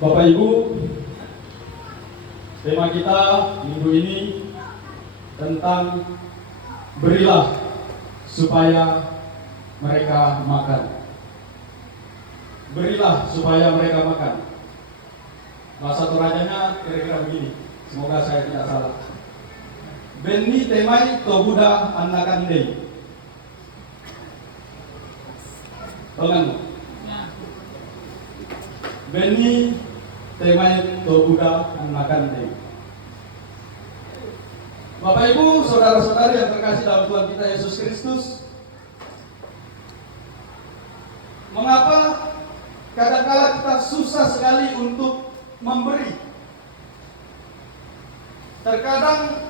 Bapak Ibu, tema kita minggu ini tentang berilah supaya mereka makan. Berilah supaya mereka makan. Bahasa Torahnya kira-kira begini, semoga saya tidak salah. Beni temai tobuda anakan dei. Tolong. Beni temai tobuda anakan dei. Bapak Ibu, saudara-saudari yang terkasih dalam Tuhan kita Yesus Kristus, mengapa kadang-kala kita susah sekali untuk memberi? Terkadang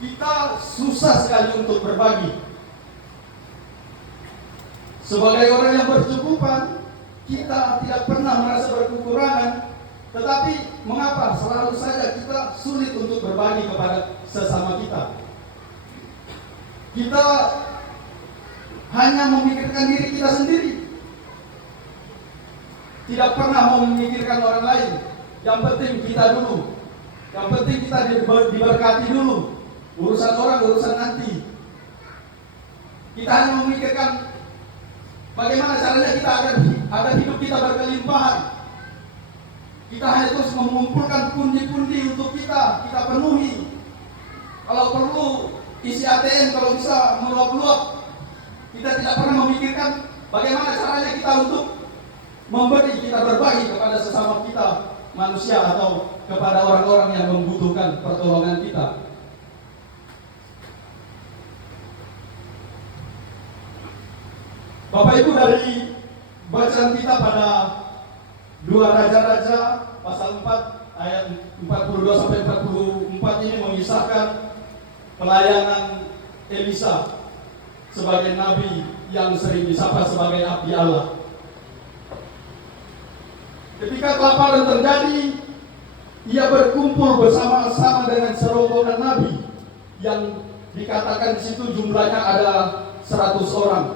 kita susah sekali untuk berbagi. Sebagai orang yang berkecukupan, kita tidak pernah merasa berkekurangan. Tetapi mengapa selalu saja kita sulit untuk berbagi kepada sesama kita? Kita hanya memikirkan diri kita sendiri, tidak pernah memikirkan orang lain. Yang penting kita dulu, yang penting kita diberkati dulu. Urusan orang, urusan nanti. Kita hanya memikirkan bagaimana caranya kita agar hidup kita berkelimpahan. Kita hanya terus mengumpulkan pundi-pundi untuk kita penuhi. Kalau perlu isi ATM, kalau bisa meluap-luap. Kita tidak pernah memikirkan bagaimana caranya kita untuk memberi, kita berbagi kepada sesama kita manusia atau kepada orang-orang yang membutuhkan pertolongan kita. Bapak Ibu, dari bacaan kita pada 2 Raja-Raja pasal 4 ayat 42 sampai 44 ini mengisahkan pelayanan Elisa sebagai nabi yang sering disapa sebagai abdi Allah. Ketika kelaparan terjadi, ia berkumpul bersama-sama dengan serombongan nabi yang dikatakan di situ jumlahnya ada 100 orang.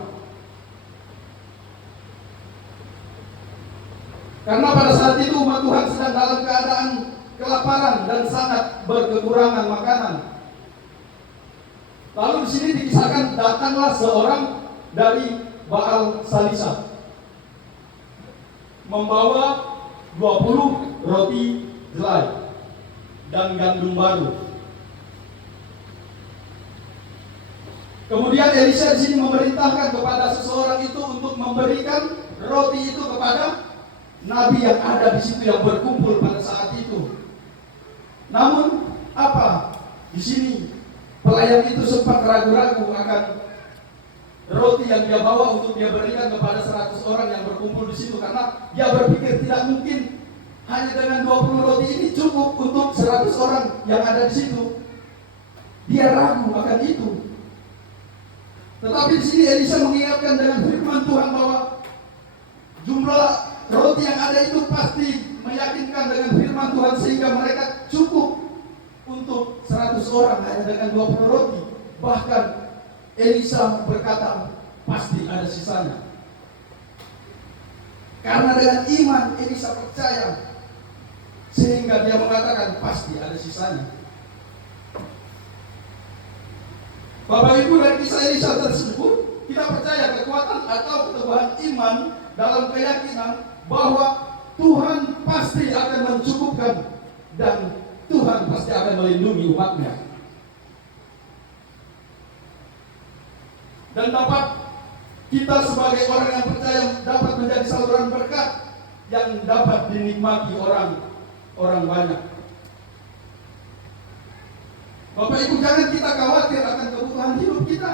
Karena pada saat itu umat Tuhan sedang dalam keadaan kelaparan dan sangat berkekurangan makanan. Lalu di sini dikisahkan datanglah seorang dari Baal Salisa membawa 20 roti jelai dan gandum baru. Kemudian Elisa di sini memerintahkan kepada seseorang itu untuk memberikan roti itu kepada nabi yang ada di situ yang berkumpul pada saat itu. Namun apa? Di sini pelayan itu sempat ragu-ragu akan roti yang dia bawa untuk dia berikan kepada 100 orang yang berkumpul di situ, karena dia berpikir tidak mungkin hanya dengan 20 roti ini cukup untuk 100 orang yang ada di situ. Dia ragu akan itu. Tetapi di sini Elisa mengingatkan dengan firman Tuhan bahwa jumlah roti yang ada itu pasti meyakinkan dengan firman Tuhan sehingga mereka cukup untuk 100 orang hanya dengan 20 roti. Bahkan Elisa berkata pasti ada sisanya. Karena dengan iman Elisa percaya sehingga dia mengatakan pasti ada sisanya. Bapak Ibu, dari kisah Elisa tersebut kita percaya kekuatan atau keteguhan iman dalam keyakinan bahwa Tuhan pasti akan mencukupkan dan Tuhan pasti akan melindungi umatnya. Dan dapat kita sebagai orang yang percaya dapat menjadi saluran berkat yang dapat dinikmati orang banyak. Bapak Ibu, jangan kita khawatir akan kebutuhan hidup kita.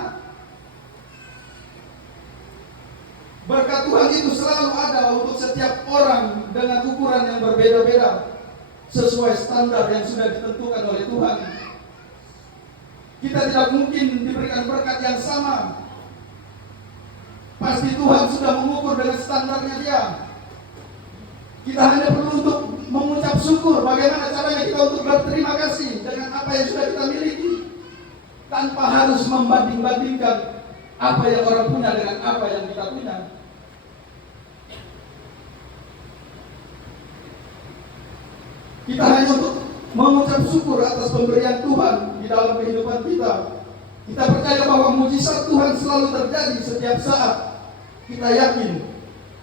Berkat Tuhan itu selalu ada untuk setiap orang dengan ukuran yang berbeda-beda sesuai standar yang sudah ditentukan oleh Tuhan. Kita tidak mungkin diberikan berkat yang sama. Pasti Tuhan sudah mengukur dengan standarnya Dia. Kita hanya perlu untuk mengucap syukur. Bagaimana caranya kita untuk berterima kasih dengan apa yang sudah kita miliki, tanpa harus membanding-bandingkan apa yang orang punya dengan apa yang kita punya. Kita hanya untuk mengucap syukur atas pemberian Tuhan di dalam kehidupan kita. Kita percaya bahwa mujizat Tuhan selalu terjadi setiap saat. Kita yakin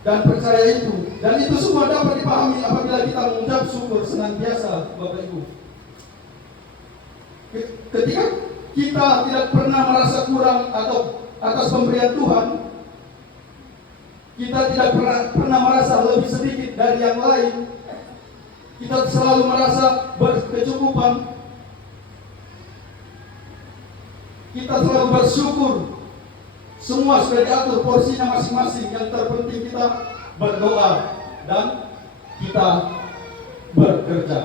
dan percaya itu. Dan itu semua dapat dipahami apabila kita mengucap syukur senantiasa, Bapak Ibu. Ketika kita tidak pernah merasa kurang atau atas pemberian Tuhan, kita tidak pernah merasa lebih sedikit dari yang lain. Kita selalu merasa berkecukupan. Kita selalu bersyukur. Semua sudah diatur porsinya masing-masing. Yang terpenting kita berdoa dan kita bekerja.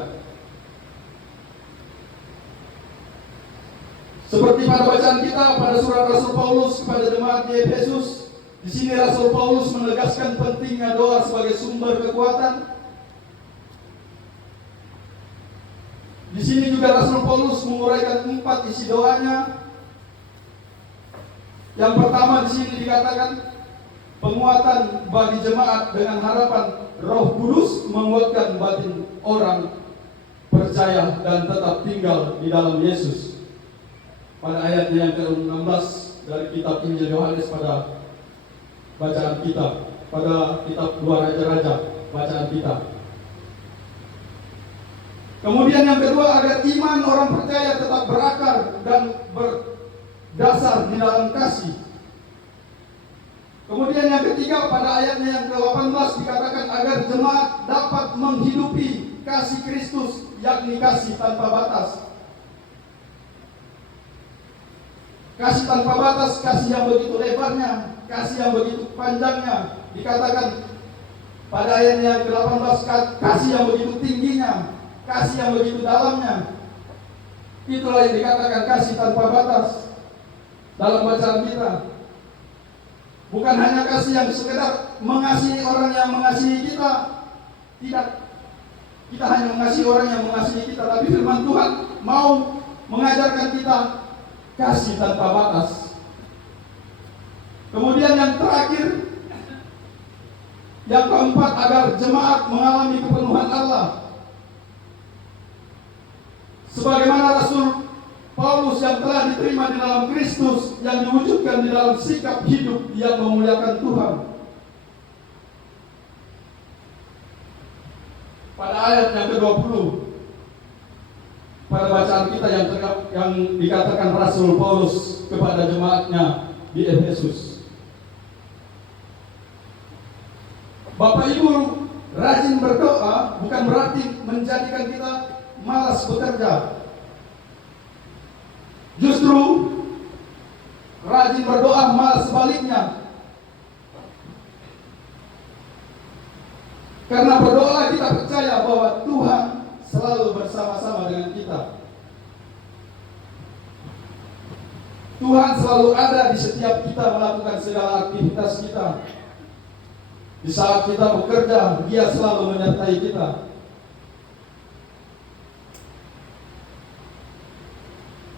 Seperti pada bacaan kita pada surat Rasul Paulus kepada jemaat di Efesus, di sini Rasul Paulus menegaskan pentingnya doa sebagai sumber kekuatan. Di sini juga Rasul Paulus menguraikan 4 isi doanya. Yang pertama di sini dikatakan penguatan bagi jemaat dengan harapan Roh Kudus menguatkan batin orang percaya dan tetap tinggal di dalam Yesus. Pada ayat yang ke-16 dari kitab Injil Yohanes pada bacaan kita, pada kitab 2 Raja-Raja bacaan kita. Kemudian yang kedua, agar iman orang percaya tetap berakar dan berdasar di dalam kasih. Kemudian yang ketiga, pada ayatnya yang ke-18 dikatakan agar jemaat dapat menghidupi kasih Kristus, yakni kasih tanpa batas. Kasih tanpa batas, kasih yang begitu lebarnya, kasih yang begitu panjangnya. Dikatakan pada ayat yang ke-18, kasih yang begitu tingginya, kasih yang begitu dalamnya. Itulah yang dikatakan kasih tanpa batas dalam bacaan kita. Bukan hanya kasih yang sekedar mengasihi orang yang mengasihi kita. Tidak. Kita hanya mengasihi orang yang mengasihi kita, tapi firman Tuhan mau mengajarkan kita kasih tanpa batas. Kemudian yang terakhir, yang keempat, agar jemaat mengalami kepenuhan Allah. Sebagaimana Rasul Paulus yang telah diterima di dalam Kristus, yang diwujudkan di dalam sikap hidup yang memuliakan Tuhan. Pada ayat yang ke-20, pada bacaan kita yang dikatakan Rasul Paulus kepada jemaatnya di Efesus. Bapak Ibu, rajin berdoa bukan berarti menjadikan kita malas bekerja. Justru rajin berdoa malah sebaliknya. Karena berdoa kita percaya bahwa Tuhan selalu bersama-sama dengan kita. Tuhan selalu ada di setiap kita melakukan segala aktivitas kita. Di saat kita bekerja, Dia selalu menyertai kita.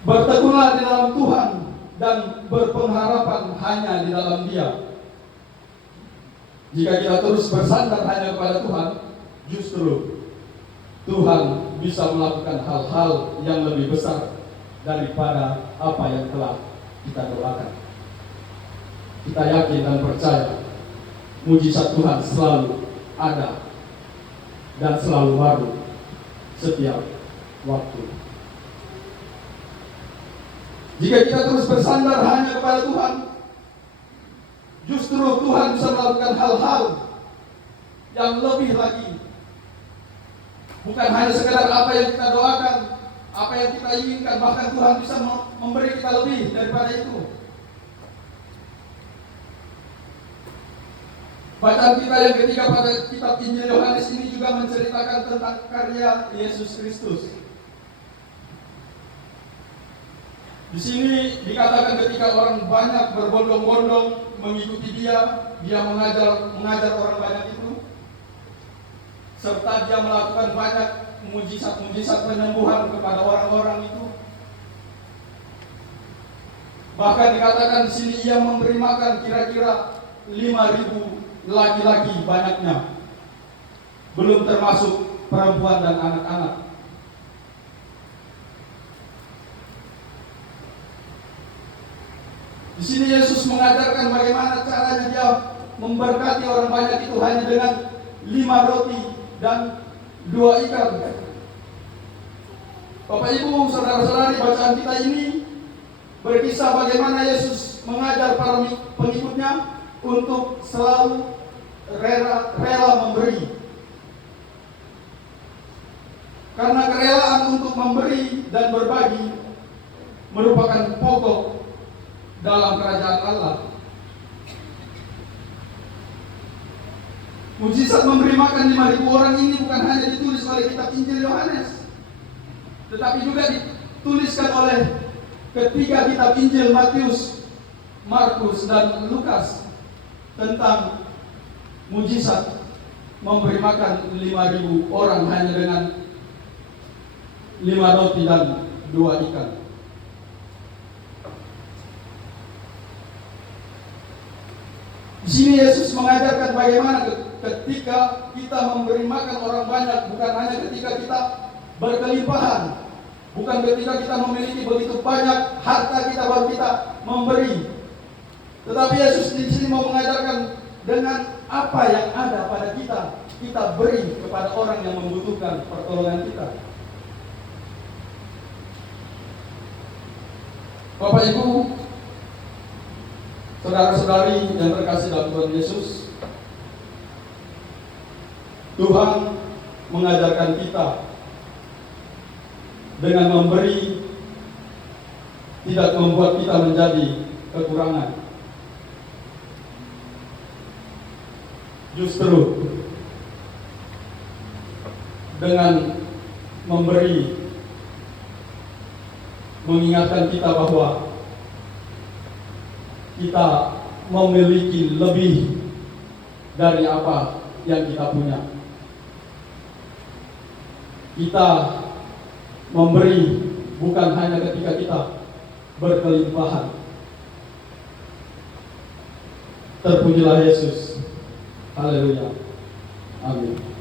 Bertekunlah di dalam Tuhan dan berpengharapan hanya di dalam Dia. Jika kita terus bersandar hanya kepada Tuhan, justru Tuhan bisa melakukan hal-hal yang lebih besar daripada apa yang telah kita doakan. Kita yakin dan percaya mujizat Tuhan selalu ada dan selalu baru setiap waktu. Jika kita terus bersandar hanya kepada Tuhan, justru Tuhan bisa melakukan hal-hal yang lebih lagi. Bukan hanya sekedar apa yang kita doakan, apa yang kita inginkan, bahkan Tuhan bisa memberi kita lebih daripada itu. Bacaan kita yang ketiga pada kitab Injil Yohanes ini juga menceritakan tentang karya Yesus Kristus. Di sini dikatakan ketika orang banyak berbondong-bondong mengikuti Dia mengajar orang banyak itu, serta Dia melakukan banyak mujizat-mujizat penyembuhan kepada orang-orang itu. Bahkan dikatakan di sini Ia memberi makan kira-kira 5.000 laki-laki banyaknya, belum termasuk perempuan dan anak-anak. Di sini Yesus mengajarkan bagaimana caranya dia memberkati orang banyak itu hanya dengan 5 roti dan 2 ikan. Bapak Ibu, saudara-saudari, bacaan kita ini berkisah bagaimana Yesus mengajar para pengikutnya untuk selalu rela memberi. Karena kerelaan untuk memberi dan berbagi merupakan pokok dalam kerajaan Allah. Mujizat memberi makan 5.000 orang ini bukan hanya ditulis oleh kitab Injil Yohanes, tetapi juga dituliskan oleh ketiga kitab Injil Matius, Markus, dan Lukas tentang mujizat memberi makan 5.000 orang hanya dengan 5 roti dan 2 ikan. Di sini Yesus mengajarkan bagaimana ketika kita memberi makan orang banyak, bukan hanya ketika kita berkelimpahan, bukan ketika kita memiliki begitu banyak harta kita baru kita memberi. Tetapi Yesus di sini mau mengajarkan dengan apa yang ada pada kita, kita beri kepada orang yang membutuhkan pertolongan kita. Bapak Ibu, saudara-saudari yang terkasih dalam Tuhan Yesus, Tuhan mengajarkan kita dengan memberi tidak membuat kita menjadi kekurangan. Justru dengan memberi mengingatkan kita bahwa kita memiliki lebih dari apa yang kita punya. Kita memberi bukan hanya ketika kita berkelimpahan. Terpujilah Yesus. Haleluya. Amin.